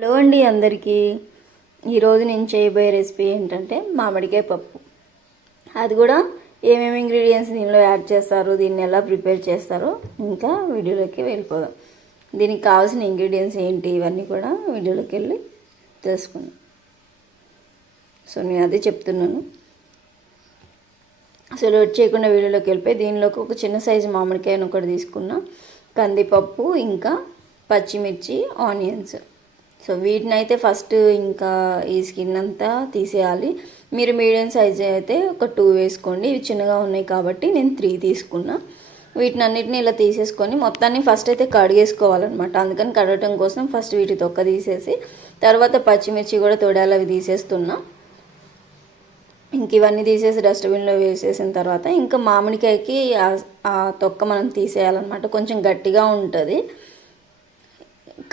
Hello అండి అందరికీ. ఈరోజు నేను చేయబోయే రెసిపీ ఏంటంటే మామిడికాయ పప్పు. అది కూడా ఏమేమి ఇంగ్రీడియంట్స్ దీనిలో యాడ్ చేస్తారు దీన్ని ఎలా ప్రిపేర్ చేస్తారో ఇంకా వీడియోలోకి వెళ్ళిపోదాం. దీనికి కావాల్సిన ఇంగ్రీడియంట్స్ ఏంటి ఇవన్నీ కూడా వీడియోలోకి వెళ్ళి తెలుసుకుందాం. సో నేను అదే చెప్తున్నాను. అసలు లేట్ చేయకుండా వీడియోలోకి వెళ్ళిపోయి దీనిలోకి ఒక చిన్న సైజు మామిడికాయను ఒకటి తీసుకున్నా. కందిపప్పు ఇంకా పచ్చిమిర్చి ఆనియన్స్. సో వీటిని అయితే ఫస్ట్ ఇంకా ఈ స్కిన్ అంతా తీసేయాలి. మీరు మీడియం సైజ్ అయితే ఒక టూ వేసుకోండి. ఇవి చిన్నగా ఉన్నాయి కాబట్టి నేను త్రీ తీసుకున్నా. వీటిని అన్నిటిని ఇలా తీసేసుకొని మొత్తాన్ని ఫస్ట్ అయితే కడిగేసుకోవాలన్నమాట. అందుకని కడగటం కోసం ఫస్ట్ వీటి తొక్క తీసేసి తర్వాత పచ్చిమిర్చి కూడా తొడాలు అవి తీసేస్తున్నా. ఇంక ఇవన్నీ తీసేసి డస్ట్బిన్లో వేసేసిన తర్వాత ఇంకా మామిడికాయకి ఆ తొక్క మనం తీసేయాలన్నమాట. కొంచెం గట్టిగా ఉంటుంది.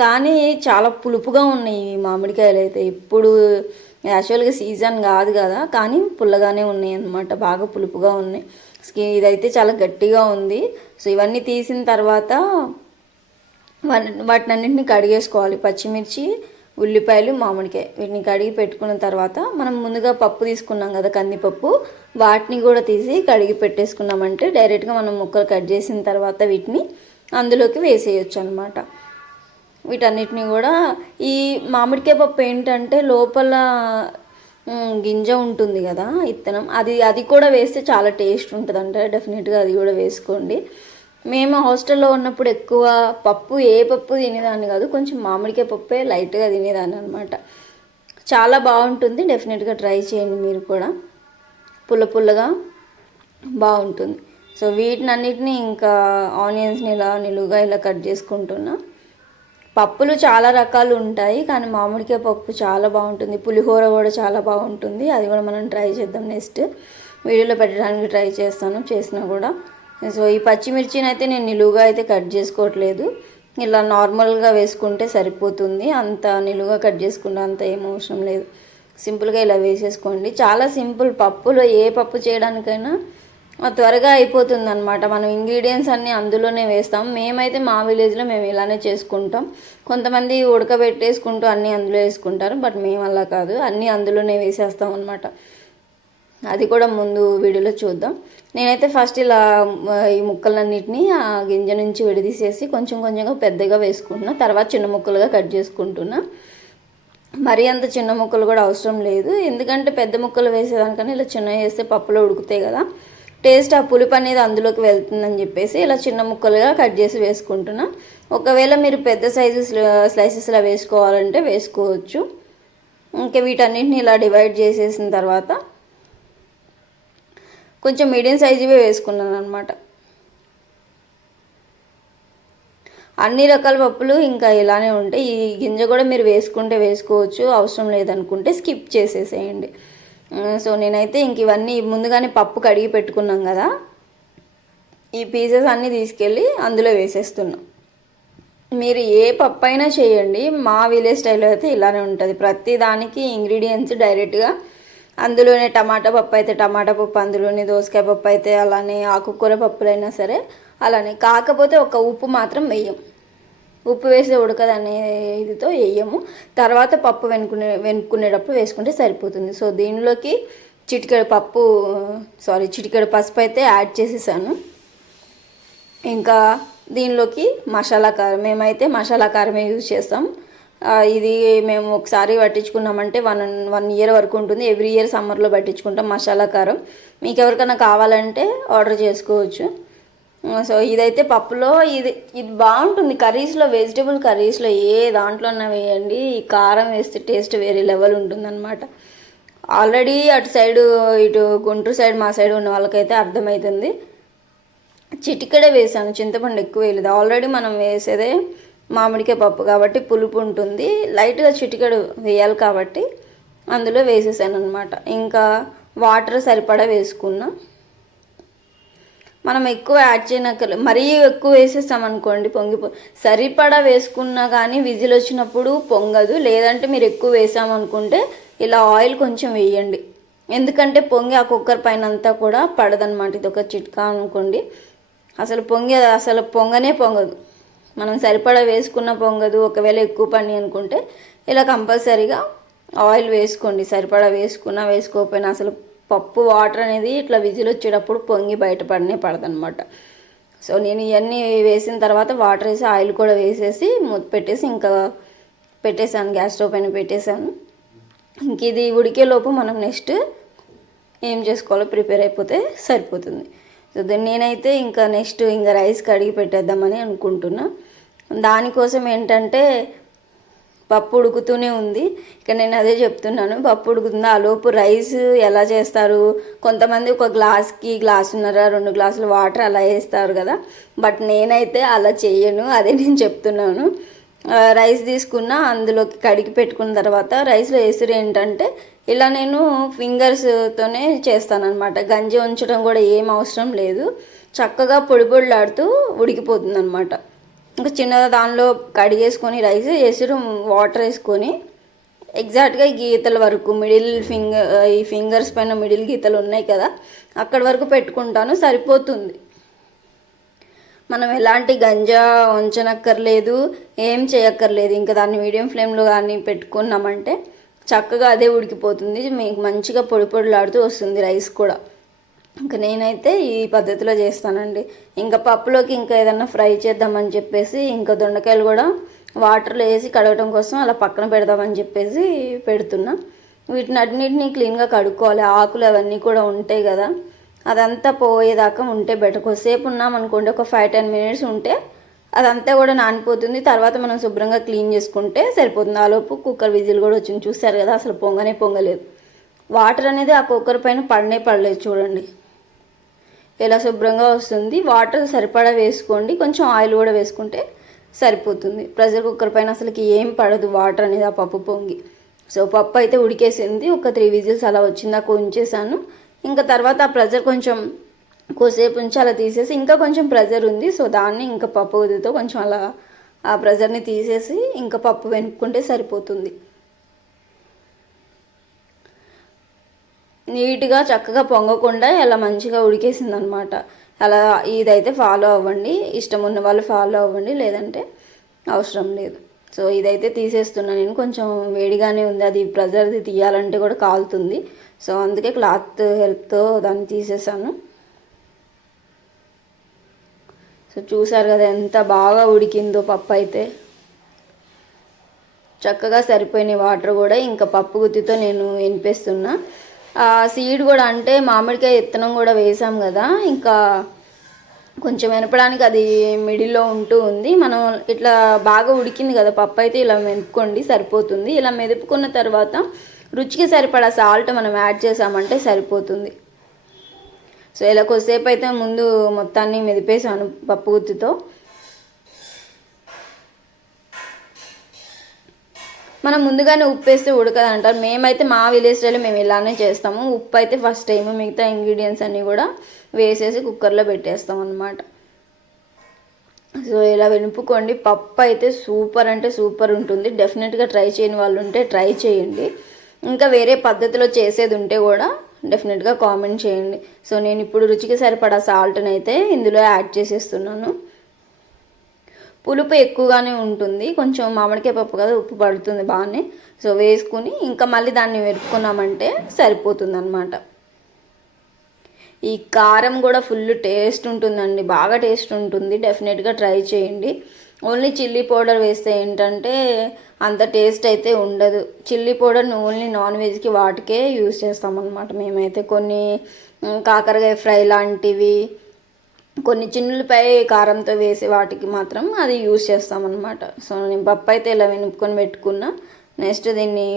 కానీ చాలా పులుపుగా ఉన్నాయి ఈ మామిడికాయలు అయితే. ఇప్పుడు యాక్చువల్గా సీజన్ కాదు కదా కానీ పుల్లగానే ఉన్నాయి అన్నమాట బాగా పులుపుగా ఉన్నాయి. స్కిన్ ఇదైతే చాలా గట్టిగా ఉంది. సో ఇవన్నీ తీసిన తర్వాత వాటిని అన్నింటిని కడిగేసుకోవాలి. పచ్చిమిర్చి ఉల్లిపాయలు మామిడికాయ. వీటిని కడిగి పెట్టుకున్న తర్వాత మనం ముందుగా పప్పు తీసుకున్నాం కదా కందిపప్పు. వాటిని కూడా తీసి కడిగి పెట్టేసుకున్నామంటే డైరెక్ట్గా మనం ముక్కలు కట్ చేసిన తర్వాత వీటిని అందులోకి వేసేయచ్చు అనమాట వీటన్నిటిని కూడా ఈ మామిడికాయ పప్పు ఏంటంటే లోపల గింజ ఉంటుంది కదా ఇత్తనం. అది అది కూడా వేస్తే చాలా టేస్ట్ ఉంటుంది అంటే డెఫినెట్గా అది కూడా వేసుకోండి. మేము హాస్టల్లో ఉన్నప్పుడు ఎక్కువ పప్పు ఏ పప్పు తినేదాన్ని కాదు కొంచెం మామిడికాయ పప్పే లైట్గా తినేదాన్ని అనమాట చాలా బాగుంటుంది. డెఫినెట్గా ట్రై చేయండి మీరు కూడా. పుల్ల పుల్లగా బాగుంటుంది. సో వీటిని అన్నిటిని ఇంకా ఆనియన్స్ని ఇలా నిలువుగా ఇలా కట్ చేసుకుంటున్నా. పప్పులు చాలా రకాలు ఉంటాయి కానీ మామిడికాయ పప్పు చాలా బాగుంటుంది. పులిహోర కూడా చాలా బాగుంటుంది. అది కూడా మనం ట్రై చేద్దాం నెక్స్ట్. వీడియోలో పెట్టడానికి ట్రై చేస్తాను చేసినా కూడా. సో ఈ పచ్చిమిర్చిని అయితే నేను నిలువుగా అయితే కట్ చేసుకోవట్లేదు. ఇలా నార్మల్గా వేసుకుంటే సరిపోతుంది. అంత నిలువుగా కట్ చేసుకుంటే అంత ఏం అవసరం లేదు. సింపుల్గా ఇలా వేసేసుకోండి. చాలా సింపుల్ పప్పులో ఏ పప్పు చేయడానికైనా త్వరగా అయిపోతుంది అనమాట మనం ఇంగ్రీడియంట్స్ అన్నీ అందులోనే వేస్తాం. మేమైతే మా విలేజ్లో మేము ఇలానే చేసుకుంటాం. కొంతమంది ఉడకబెట్టేసుకుంటూ అన్నీ అందులో వేసుకుంటారు. బట్ మేము అలా కాదు. అన్నీ అందులోనే వేసేస్తాం అనమాట అది కూడా ముందు వీడియోలో చూద్దాం. నేనైతే ఫస్ట్ ఇలా ఈ ముక్కలన్నిటిని ఆ గింజ నుంచి విడదీసేసి కొంచెం కొంచెంగా పెద్దగా వేసుకుంటున్నా. తర్వాత చిన్న ముక్కలుగా కట్ చేసుకుంటున్నా. మరీ అంత చిన్న ముక్కలు కూడా అవసరం లేదు. ఎందుకంటే పెద్ద ముక్కలు వేసేదానికన్నా ఇలా చిన్నవి వేస్తే పప్పులో ఉడుకుతాయి కదా. టేస్ట్ ఆ పులుపు అనేది అందులోకి వెళ్తుందని చెప్పేసి ఇలా చిన్న ముక్కలుగా కట్ చేసి వేసుకుంటున్నా. ఒకవేళ మీరు పెద్ద సైజు స్లైసెస్లా వేసుకోవాలంటే వేసుకోవచ్చు. ఇంకా వీటన్నిటిని ఇలా డివైడ్ చేసేసిన తర్వాత కొంచెం మీడియం సైజువే వేసుకున్నాను అనమాట అన్ని రకాల పప్పులు ఇంకా ఇలానే ఉంటాయి. ఈ గింజ కూడా మీరు వేసుకుంటే వేసుకోవచ్చు. అవసరం లేదనుకుంటే స్కిప్ చేసేసేయండి. సో నేనైతే ఇంక ఇవన్నీ ముందుగానే పప్పు కడిగి పెట్టుకున్నాం కదా. ఈ పీసెస్ అన్నీ తీసుకెళ్ళి అందులో వేసేస్తున్నాం. మీరు ఏ పప్పు అయినా చేయండి మా విలేజ్ స్టైల్లో అయితే ఇలానే ఉంటుంది. ప్రతి దానికి ఇంగ్రీడియంట్స్ డైరెక్ట్గా అందులోనే టమాటా పప్పు అయితే టమాటా పప్పు అందులోనే దోసకాయ పప్పు అయితే అలానే ఆకుకూర పప్పులైనా సరే అలానే. కాకపోతే ఒక ఉప్పు మాత్రం వేయం. ఉప్పు వేసి ఉడకదనే ఇదితో వేయము. తర్వాత పప్పు వెనుకునే వెనుక్కునేటప్పుడు వేసుకుంటే సరిపోతుంది. సో దీనిలోకి చిటికెడు పప్పు సారీ చిటికెడు పసుపు అయితే యాడ్ చేసేసాను. ఇంకా దీనిలోకి మసాలా కారం మేమైతే మసాలా కారమే యూజ్ చేస్తాం. ఇది మేము ఒకసారి పట్టించుకున్నామంటే వన్ వన్ ఇయర్ వరకు ఉంటుంది. ఎవ్రీ ఇయర్ సమ్మర్లో పట్టించుకుంటాం మసాలా కారం. మీకు ఎవరికైనా కావాలంటే ఆర్డర్ చేసుకోవచ్చు. సో ఇదైతే పప్పులో ఇది ఇది బాగుంటుంది. కర్రీస్లో వెజిటేబుల్ కర్రీస్లో ఏ దాంట్లోనే వేయండి. ఈ కారం వేస్తే టేస్ట్ వేరే లెవెల్ ఉంటుందన్నమాట. ఆల్రెడీ అటు సైడు ఇటు గుంటూరు సైడ్ మా సైడ్ ఉన్న వాళ్ళకైతే అర్థమవుతుంది చిటికడే వేసాను. చింతపండు ఎక్కువ వేయలేదు. ఆల్రెడీ మనం వేసేదే మామిడికాయ పప్పు కాబట్టి పులుపు ఉంటుంది. లైట్గా చిటికెడు వేయాలి కాబట్టి అందులో వేసేసాను అనమాట ఇంకా వాటర్ సరిపడా వేసుకున్నా. మనం ఎక్కువ యాడ్ చేయనక్కర్లేదు మరీ ఎక్కువ వేసేస్తామనుకోండి పొంగిపో సరిపడా వేసుకున్నా కానీ విజిల్ వచ్చినప్పుడు పొంగదు. లేదంటే మీరు ఎక్కువ వేసామనుకుంటే ఇలా ఆయిల్ కొంచెం వేయండి. ఎందుకంటే పొంగి ఆ కుక్కర్ పైన అంతా కూడా పడదనమాట. ఇది ఒక చిట్కా అనుకోండి. అసలు పొంగి అసలు పొంగనే పొంగదు. మనం సరిపడా వేసుకున్న పొంగదు. ఒకవేళ ఎక్కువ పని అనుకుంటే ఇలా కంపల్సరీగా ఆయిల్ వేసుకోండి. సరిపడా వేసుకున్నా వేసుకోకపోయినా అసలు పప్పు వాటర్ అనేది ఇట్లా విజిల్ వచ్చేటప్పుడు పొంగి బయటపడనే పడదనమాట సో నేను ఇవన్నీ వేసిన తర్వాత వాటర్ వేసి ఆయిల్ కూడా వేసేసి మూత పెట్టేసి ఇంకా పెట్టేశాను గ్యాస్ స్టవ్ పైన పెట్టేశాను. ఇంక ఇది ఉడికే లోపు మనం నెక్స్ట్ ఏం చేసుకోవాలో ప్రిపేర్ అయిపోతే సరిపోతుంది. సో నేనైతే ఇంకా నెక్స్ట్ ఇంకా రైస్ కడిగి పెట్టేద్దామని అనుకుంటున్నా. దానికోసం ఏంటంటే పప్పు ఉడుకుతూనే ఉంది. ఇక నేను అదే చెప్తున్నాను పప్పు ఉడుకుతుంది? ఆ లోపు రైస్ ఎలా చేస్తారు? కొంతమంది ఒక గ్లాస్కి గ్లాసున్నర రెండు గ్లాసులు వాటర్ అలా వేస్తారు కదా. బట్ నేనైతే అలా చేయను అదే నేను చెప్తున్నాను. రైస్ తీసుకున్న అందులోకి కడిగి పెట్టుకున్న తర్వాత రైస్లో వేసురు ఏంటంటే ఇలా నేను ఫింగర్స్తోనే చేస్తానమాట గంజి ఉంచడం కూడా ఏం అవసరం లేదు. చక్కగా పొడి పొడిలాడుతూ ఉడికిపోతుంది అనమాట ఇంకా చిన్న దానిలో కడిగేసుకొని రైస్ ఎసురు వాటర్ వేసుకొని. ఎగ్జాక్ట్గా ఈ గీతల వరకు మిడిల్ ఫింగర్ ఈ ఫింగర్స్ పైన మిడిల్ గీతలు ఉన్నాయి కదా అక్కడ వరకు పెట్టుకుంటాను సరిపోతుంది. మనం ఎలాంటి గంజా ఉంచనక్కర్లేదు ఏం చేయక్కర్లేదు ఇంకా దాన్ని మీడియం ఫ్లేమ్లో కానీ పెట్టుకున్నామంటే చక్కగా అదే ఉడికిపోతుంది మీకు మంచిగా పొడి పొడిలాడుతూ వస్తుంది రైస్ కూడా. ఇంకా నేనైతే ఈ పద్ధతిలో చేస్తానండి. ఇంకా పప్పులోకి ఇంకా ఏదన్నా ఫ్రై చేద్దామని చెప్పేసి ఇంకా దొండకాయలు కూడా వాటర్లో వేసి కడగడం కోసం అలా పక్కన పెడదామని చెప్పేసి పెడుతున్నా. వీటిని అన్నిటిని క్లీన్గా కడుక్కోవాలి. ఆకులు అవన్నీ కూడా ఉంటాయి కదా. అదంతా పోయేదాకా ఉంటే బెటర్. కొద్దిసేపు ఉన్నామనుకోండి ఒక ఫైవ్ టెన్ మినిట్స్ ఉంటే అదంతా కూడా నానిపోతుంది. తర్వాత మనం శుభ్రంగా క్లీన్ చేసుకుంటే సరిపోతుంది. ఆలోపు కుక్కర్ విజిల్ కూడా వచ్చింది. చూస్తారు కదా అసలు పొంగనే పొంగలేదు. వాటర్ అనేది ఆ కుక్కర్ పైన పడనే పడలేదు చూడండి. ఇలా శుభ్రంగా వస్తుంది? వాటర్ సరిపడా వేసుకోండి. కొంచెం ఆయిల్ కూడా వేసుకుంటే సరిపోతుంది. ప్రెషర్ కుక్కర్ పైన అసలుకి ఏం పడదు వాటర్ అనేది ఆ పప్పు పొంగి. సో పప్పు అయితే ఉడికేసింది. ఒక త్రీ విజిల్స్ అలా వచ్చిందాక ఉంచేసాను. ఇంకా తర్వాత ఆ ప్రెజర్ కొంచెం కొద్దిసేపు ఉంచి అలా తీసేసి ఇంకా కొంచెం ప్రెజర్ ఉంది. సో దాన్ని ఇంకా పప్పు ఉదితో కొంచెం అలా ఆ ప్రెజర్ని తీసేసి ఇంకా పప్పు వెనుక్కుంటే సరిపోతుంది. నీట్గా చక్కగా పొంగకుండా ఇలా మంచిగా ఉడికేసింది అనమాట అలా ఇదైతే ఫాలో అవ్వండి. ఇష్టం ఉన్న వాళ్ళు ఫాలో అవ్వండి. లేదంటే అవసరం లేదు. సో ఇదైతే తీసేస్తున్నా నేను. కొంచెం వేడిగానే ఉంది. అది ప్రెజర్ది తీయాలంటే కూడా కాలుతుంది. సో అందుకే క్లాత్ హెల్ప్తో దాన్ని తీసేసాను. సో చూసారు కదా ఎంత బాగా ఉడికిందో పప్పు అయితే. చక్కగా సరిపోయిన వాటర్ కూడా ఇంకా పప్పు గుత్తితో నేను ఎనిపేస్తున్నా సీడ్ కూడా అంటే మామిడికాయ ఇత్తనం కూడా వేసాం కదా. ఇంకా కొంచెం వెనపడానికి అది మిడిల్లో ఉంటూ ఉంది. మనం ఇట్లా బాగా ఉడికింది కదా పప్పు అయితే ఇలా మెదుపుకోండి సరిపోతుంది. ఇలా మెదుపుకున్న తర్వాత రుచికి సరిపడా సాల్ట్ మనం యాడ్ చేసామంటే సరిపోతుంది. సో ఇలా కొద్దిసేపు అయితే ముందు మొత్తాన్ని మెదిపేసాను పప్పు గుత్తితో. మనం ముందుగానే ఉప్పు వేస్తే ఉడకదు అంటారు మేమైతే మా విలేజ్ స్టైల్లో మేము ఇలానే చేస్తాము. ఉప్పు అయితే ఫస్ట్ టైం మిగతా ఇంగ్రీడియంట్స్ అన్నీ కూడా వేసేసి కుక్కర్లో పెట్టేస్తాం అనమాట సో ఇలా వెనుపుకోండి. పప్పు అయితే సూపర్ అంటే సూపర్ ఉంటుంది. డెఫినెట్గా ట్రై చేయని వాళ్ళు ఉంటే ట్రై చేయండి. ఇంకా వేరే పద్ధతిలో చేసేది ఉంటే కూడా డెఫినెట్గా కామెంట్ చేయండి. సో నేను ఇప్పుడు రుచికి సరిపడా సాల్ట్ని అయితే ఇందులో యాడ్ చేసేస్తున్నాను. పులుపు ఎక్కువగానే ఉంటుంది. కొంచెం మామిడికాయ పప్పు కదా ఉప్పు పడుతుంది బాగానే. సో వేసుకుని ఇంకా మళ్ళీ దాన్ని వెరుపుకున్నామంటే సరిపోతుంది అనమాట ఈ కారం కూడా ఫుల్ టేస్ట్ ఉంటుందండి. బాగా టేస్ట్ ఉంటుంది. డెఫినెట్గా ట్రై చేయండి. ఓన్లీ చిల్లీ పౌడర్ వేస్తే ఏంటంటే అంత టేస్ట్ అయితే ఉండదు. చిల్లీ పౌడర్ని ఓన్లీ నాన్ వెజ్కి వాటికే యూజ్ చేస్తామన్నమాట మేమైతే. కొన్ని కాకరకాయ ఫ్రై లాంటివి కొన్ని చిన్నులపై కారంతో వేసే వాటికి మాత్రం అది యూజ్ చేస్తామన్నమాట. సో నేను పప్పు అయితే ఇలా వెనుక్కొని పెట్టుకున్నా. నెక్స్ట్ దీన్ని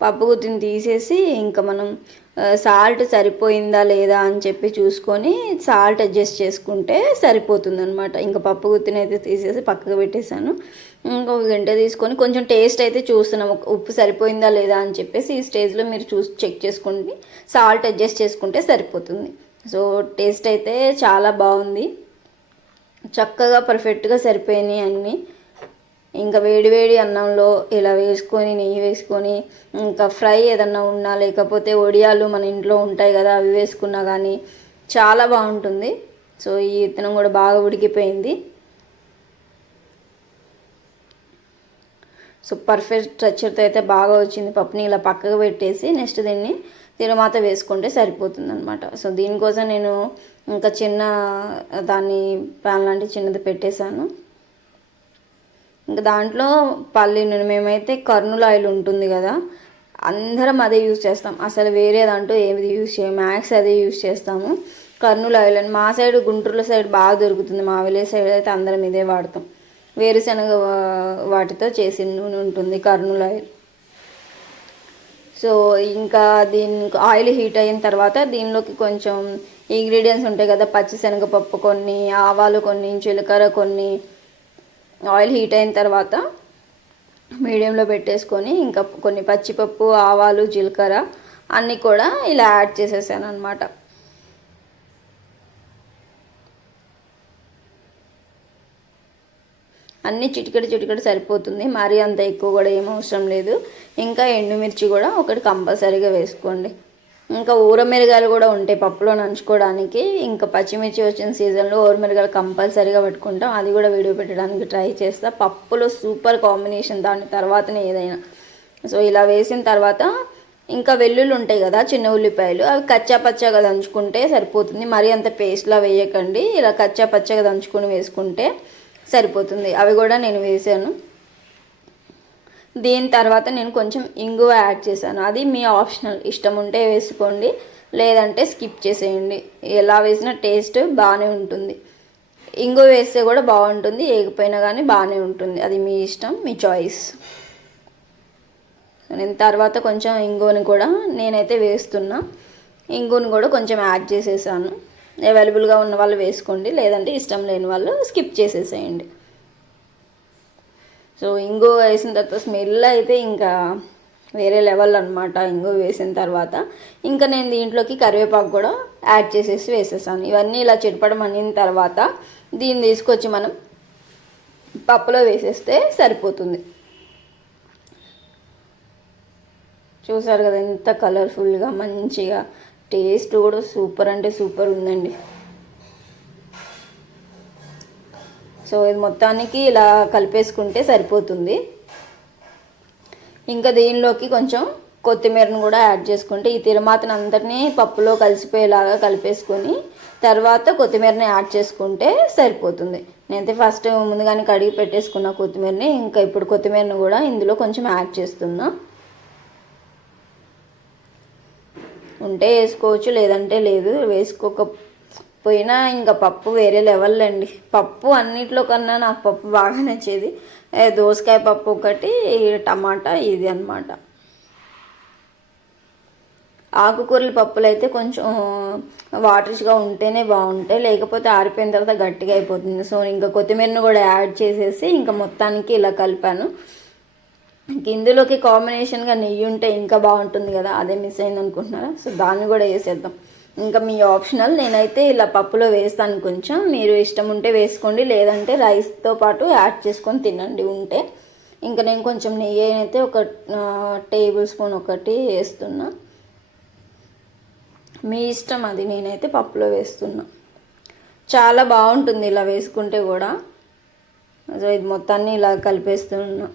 పప్పు గుత్తిని తీసేసి ఇంకా మనం సాల్ట్ సరిపోయిందా లేదా అని చెప్పి చూసుకొని సాల్ట్ అడ్జస్ట్ చేసుకుంటే సరిపోతుంది అనమాట ఇంకా పప్పు గుత్తిని అయితే తీసేసి పక్కకు పెట్టేశాను. ఇంకొక గంట తీసుకొని కొంచెం టేస్ట్ అయితే చూస్తున్నాం. ఉప్పు సరిపోయిందా లేదా అని చెప్పేసి ఈ స్టేజ్లో మీరు చూసి చెక్ చేసుకోండి. సాల్ట్ అడ్జస్ట్ చేసుకుంటే సరిపోతుంది. సో టేస్ట్ అయితే చాలా బాగుంది. చక్కగా పర్ఫెక్ట్గా సరిపోయినాయి అన్నీ. ఇంకా వేడివేడి అన్నంలో ఇలా వేసుకొని నెయ్యి వేసుకొని ఇంకా ఫ్రై ఏదన్నా ఉన్నా లేకపోతే వడియాలు మన ఇంట్లో ఉంటాయి కదా అవి వేసుకున్నా కానీ చాలా బాగుంటుంది. సో ఈ విత్తనం కూడా బాగా ఉడికిపోయింది. సో పర్ఫెక్ట్ స్ట్రక్చర్తో అయితే బాగా వచ్చింది. పప్పుని ఇలా పక్కకు పెట్టేసి నెక్స్ట్ దీన్ని తిరుమాత వేసుకుంటే సరిపోతుంది అనమాట సో దీనికోసం నేను ఇంకా చిన్న దాన్ని ప్యాన్ లాంటి చిన్నది పెట్టేశాను. ఇంకా దాంట్లో పల్లి నూనె మేమైతే కర్నూలు ఆయిల్ ఉంటుంది కదా అందరం అదే యూజ్ చేస్తాం. అసలు వేరేదంటూ ఏది యూజ్ చేయం మ్యాక్స్ అదే యూజ్ చేస్తాము. కర్నూలు ఆయిల్ అని మా సైడ్ గుంటూరులో సైడ్ బాగా దొరుకుతుంది. మా విలేజ్ సైడ్ అయితే అందరం ఇదే వాడతాం. వేరుశనగ వాటితో చేసిన నూనె ఉంటుంది కర్నూలు ఆయిల్. సో ఇంకా దీని ఆయిల్ హీట్ అయిన తర్వాత దీనిలోకి కొంచెం ఇంగ్రీడియంట్స్ ఉంటాయి కదా పచ్చిశనగపప్పు కొన్ని ఆవాలు కొన్ని జీలకర్ర కొన్ని. ఆయిల్ హీట్ అయిన తర్వాత మీడియంలో పెట్టేసుకొని ఇంకా కొన్ని పచ్చిపప్పు ఆవాలు జీలకర్ర అన్నీ కూడా ఇలా యాడ్ చేసేసాను అనమాట అన్నీ చిటికెడు చిటికెడు సరిపోతుంది. మరీ అంత ఎక్కువ కూడా ఏం అవసరం లేదు. ఇంకా ఎండుమిర్చి కూడా ఒకటి కంపల్సరీగా వేసుకోండి. ఇంకా ఊరమిరగాయలు కూడా ఉంటాయి పప్పులో నంచుకోవడానికి. ఇంకా పచ్చిమిర్చి వచ్చిన సీజన్లో ఊరమిరగాయలు కంపల్సరీగా పెట్టుకుంటాం. అది కూడా వీడియో పెట్టడానికి ట్రై చేస్తా. పప్పులో సూపర్ కాంబినేషన్ దాని తర్వాతనే ఏదైనా. సో ఇలా వేసిన తర్వాత ఇంకా వెల్లుల్లి ఉంటాయి కదా చిన్న ఉల్లిపాయలు. అవి కచ్చా పచ్చగా దంచుకుంటే సరిపోతుంది. మరీ అంత పేస్ట్లా వేయకండి. ఇలా కచ్చా పచ్చగా దంచుకొని వేసుకుంటే సరిపోతుంది. అవి కూడా నేను వేసాను దీని తర్వాత నేను కొంచెం ఇంగువ యాడ్ చేశాను. అది మీ ఆప్షనల్. ఇష్టం ఉంటే వేసుకోండి. లేదంటే స్కిప్ చేసేయండి. ఎలా వేసినా టేస్ట్ బాగానే ఉంటుంది. ఇంగువ వేస్తే కూడా బాగుంటుంది. ఏగిపోయినా కానీ బాగానే ఉంటుంది. అది మీ ఇష్టం మీ చాయిస్ నేను తర్వాత కొంచెం ఇంగువని కూడా నేనైతే వేస్తున్నా. ఇంగువని కూడా కొంచెం యాడ్ చేసేసాను. అవైలబుల్గా ఉన్న వాళ్ళు వేసుకోండి. లేదంటే ఇష్టం లేని వాళ్ళు స్కిప్ చేసేసేయండి. సో ఇంగువ వేసిన తర్వాత స్మెల్ అయితే ఇంకా వేరే లెవెల్ అనమాట ఇంగువ వేసిన తర్వాత ఇంకా నేను దీంట్లోకి కరివేపాకు కూడా యాడ్ చేసేసి వేసేసాను. ఇవన్నీ ఇలా చిటపడం అనిన తర్వాత దీన్ని తీసుకొచ్చి మనం పప్పులో వేసేస్తే సరిపోతుంది. చూసారు కదా ఎంత కలర్ఫుల్గా మంచిగా టేస్ట్ కూడా సూపర్ అంటే సూపర్ ఉందండి. సో ఇది మొత్తానికి ఇలా కలిపేసుకుంటే సరిపోతుంది. ఇంకా దీనిలోకి కొంచెం కొత్తిమీరను కూడా యాడ్ చేసుకుంటే ఈ తిరుమాతను అంతటినీ పప్పులో కలిసిపోయేలాగా కలిపేసుకొని తర్వాత కొత్తిమీరని యాడ్ చేసుకుంటే సరిపోతుంది. నేనైతే ఫస్ట్ ముందుగానే కడిగి పెట్టేసుకున్న కొత్తిమీరని ఇంకా ఇప్పుడు కొత్తిమీరను కూడా ఇందులో కొంచెం యాడ్ చేస్తున్నాను ఉంటే వేసుకోవచ్చు లేదంటే లేదు. వేసుకోకపోయినా ఇంకా పప్పు వేరే లెవెల్ అండి. పప్పు అన్నిట్లో కన్నా నాకు పప్పు బాగా నచ్చేది. దోసకాయ పప్పు ఒకటి టమాటా ఇది అన్నమాట. ఆకుకూరల పప్పులు అయితే కొంచెం వాటర్స్గా ఉంటేనే బాగుంటాయి. లేకపోతే ఆరిపోయిన తర్వాత గట్టిగా అయిపోతుంది. సో ఇంకా కొత్తిమీరను కూడా యాడ్ చేసేసి ఇంకా మొత్తానికి ఇలా కలిపాను. ఇందులోకి కాంబినేషన్గా నెయ్యి ఉంటే ఇంకా బాగుంటుంది కదా అదే మిస్ అయింది అనుకుంటున్నారా? సో దాన్ని కూడా వేసేద్దాం. ఇంకా మీ ఆప్షనల్ నేనైతే ఇలా పప్పులో వేస్తాను కొంచెం. మీరు ఇష్టం ఉంటే వేసుకోండి లేదంటే రైస్తో పాటు యాడ్ చేసుకొని తినండి ఉంటే. ఇంకా నేను కొంచెం నెయ్యి అయితే ఒక టేబుల్ స్పూన్ ఒకటి వేస్తున్నా. మీ ఇష్టం అది నేనైతే పప్పులో వేస్తున్నా. చాలా బాగుంటుంది ఇలా వేసుకుంటే కూడా. సో ఇది మొత్తాన్ని ఇలా కలిపేస్తున్నా.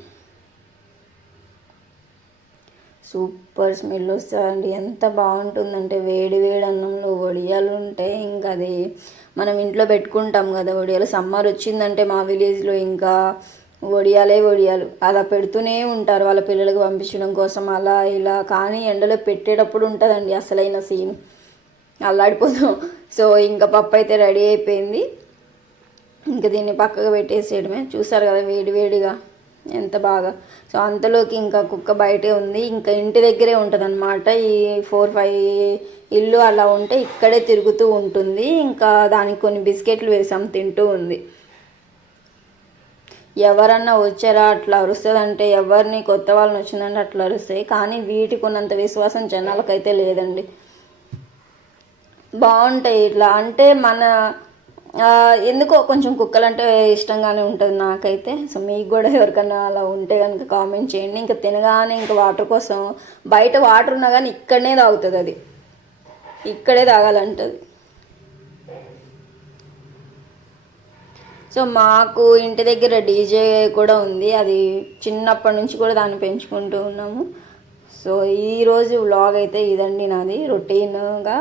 సూపర్ స్మెల్ వస్తుందండి. ఎంత బాగుంటుందంటే వేడి వేడి అన్నంలో వడియాలు ఉంటే ఇంకా అది మనం ఇంట్లో పెట్టుకుంటాం కదా వడియాలు. సమ్మర్ వచ్చిందంటే మా విలేజ్లో ఇంకా వడియాలే వడియాలు. అలా పెడుతూనే ఉంటారు వాళ్ళ పిల్లలకు పంపించడం కోసం. అలా ఇలా కానీ ఎండలో పెట్టేటప్పుడు ఉంటుందండి అసలైన సీన్. అల్లాడిపోతాం. సో ఇంకా పప్పు అయితే రెడీ అయిపోయింది. ఇంకా దీన్ని పక్కకు పెట్టేసేయడమే. చూసారు కదా వేడి వేడిగా. ఎంత బాగా. సో అంతలోకి ఇంకా కుక్క బయటే ఉంది. ఇంకా ఇంటి దగ్గరే ఉంటుందన్నమాట. ఈ ఫోర్ ఫైవ్ ఇల్లు అలా ఉంటే ఇక్కడే తిరుగుతూ ఉంటుంది. ఇంకా దానికి కొన్ని బిస్కెట్లు వేసాం తింటూ ఉంది. ఎవరన్నా వచ్చారా? అట్లా అరుస్తుందంటే ఎవరిని కొత్త వాళ్ళని వచ్చిందంటే అట్లా అరుస్తాయి. కానీ వీటికి ఉన్నంత విశ్వాసం జనాలకైతే లేదండి. బాగుంటాయి ఇట్లా. అంటే మన ఎందుకో కొంచెం కుక్కలు అంటే ఇష్టంగానే ఉంటుంది నాకైతే. సో మీకు కూడా ఎవరికన్నా అలా ఉంటే కనుక కామెంట్ చేయండి. ఇంకా తినగానే ఇంకా వాటర్ కోసం బయట వాటర్ ఉన్నా కానీ ఇక్కడనే తాగుతుంది అది. ఇక్కడే తాగాలంటది. సో మాకు ఇంటి దగ్గర డీజే కూడా ఉంది. అది చిన్నప్పటి నుంచి కూడా దాన్ని పెంచుకుంటూ ఉన్నాము. సో ఈరోజు వ్లాగ్ అయితే ఇదండి నాది. రొటీన్గా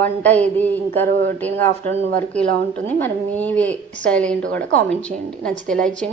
వంట ఇది ఇంకా రొటీన్గా ఆఫ్టర్నూన్ వరకు ఇలా ఉంటుంది. మరి మీ వే స్టైల్ ఏంటో కూడా కామెంట్ చేయండి. నచ్చితే లైక్ చేయండి.